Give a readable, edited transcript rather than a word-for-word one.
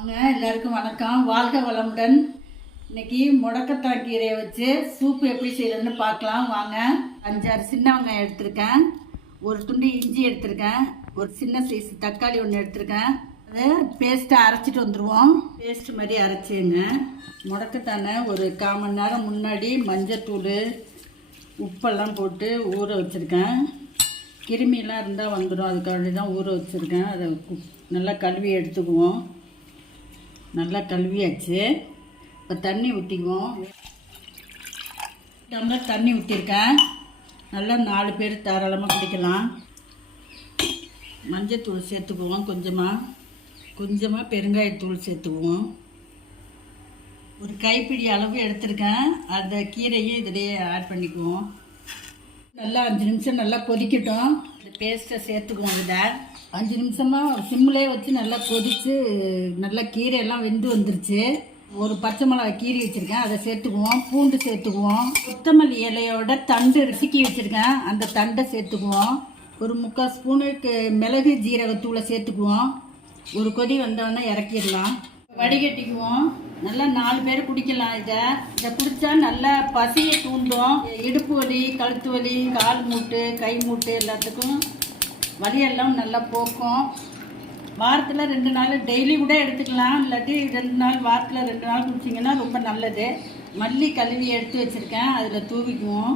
வாங்க எல்லாருக்கும் வணக்கம். வாழ்க வளமுடன். இன்னைக்கு முடக்கத்தான் கீரையை வச்சு சூப்பு எப்படி செய்யறதுன்னு பார்க்கலாம் வாங்க. 5-6 சின்ன வெங்காயம் எடுத்திருக்கேன், ஒரு துண்டு இஞ்சி எடுத்திருக்கேன், ஒரு சின்ன சைஸ் தக்காளி ஒன்று எடுத்திருக்கேன். அதை பேஸ்ட்டாக அரைச்சிட்டு வந்துடுவோம். பேஸ்ட் மாதிரி அரைச்சிங்க. முடக்கத்தானே ஒரு 1/4 மணி நேரம் முன்னாடி மஞ்சத்தூள் உப்பெல்லாம் போட்டு ஊற வச்சுருக்கேன். கிருமியெல்லாம் இருந்தால் வந்துடும், அதுக்காக தான் ஊற வச்சுருக்கேன். அதை நல்லா கழுவி எடுத்துக்குவோம். நல்லா கழுவியாச்சு. இப்போ தண்ணி ஊற்றிக்குவோம். டம்ளர் தண்ணி ஊற்றிருக்கேன். நல்லா 4 பேர் தாராளமாக குடிக்கலாம். மஞ்சத்தூள் சேர்த்துக்குவோம், கொஞ்சமாக பெருங்காயத்தூள் சேர்த்துக்குவோம். ஒரு கைப்பிடி அளவு எடுத்துருக்கேன். அந்த கீரையும் இதிலேயே ஆட் பண்ணிக்குவோம். நல்லா 5 நிமிஷம் நல்லா கொதிக்கட்டும். இந்த பேஸ்ட்டை சேர்த்துக்குவோம். இதில் 5 நிமிஷமாக சிம்மிலே வச்சு நல்லா கொதித்து நல்லா கீரையெல்லாம் வெந்து வந்துருச்சு. ஒரு பச்சை மிளகாய் கீரி வச்சுருக்கேன், அதை சேர்த்துக்குவோம். பூண்டு சேர்த்துக்குவோம். கொத்தமல்லி இலையோட தண்டு நசுக்கி வச்சுருக்கேன், அந்த தண்டை சேர்த்துக்குவோம். ஒரு 3/4 ஸ்பூனுக்கு மிளகு ஜீரகத்தூளை சேர்த்துக்குவோம். ஒரு கொதி வந்தோடனே இறக்கிடலாம். வடிகட்டிக்குவோம். நல்லா 4 பேர் குடிக்கலாம். இதை குடித்தா நல்லா பசியை தூண்டும். இடுப்பு வலி, கழுத்து வலி, கால் மூட்டு, கை மூட்டு எல்லாத்துக்கும் வலியெல்லாம் நல்லா போக்கும். வாரத்தில் 2 நாள் டெய்லி கூட எடுத்துக்கலாம். இல்லாட்டி 2 நாள், வாரத்தில் 2 நாள் குடிச்சிங்கன்னா ரொம்ப நல்லது. மல்லி கழுவி எடுத்து வச்சுருக்கேன், அதில் தூவிக்குவோம்.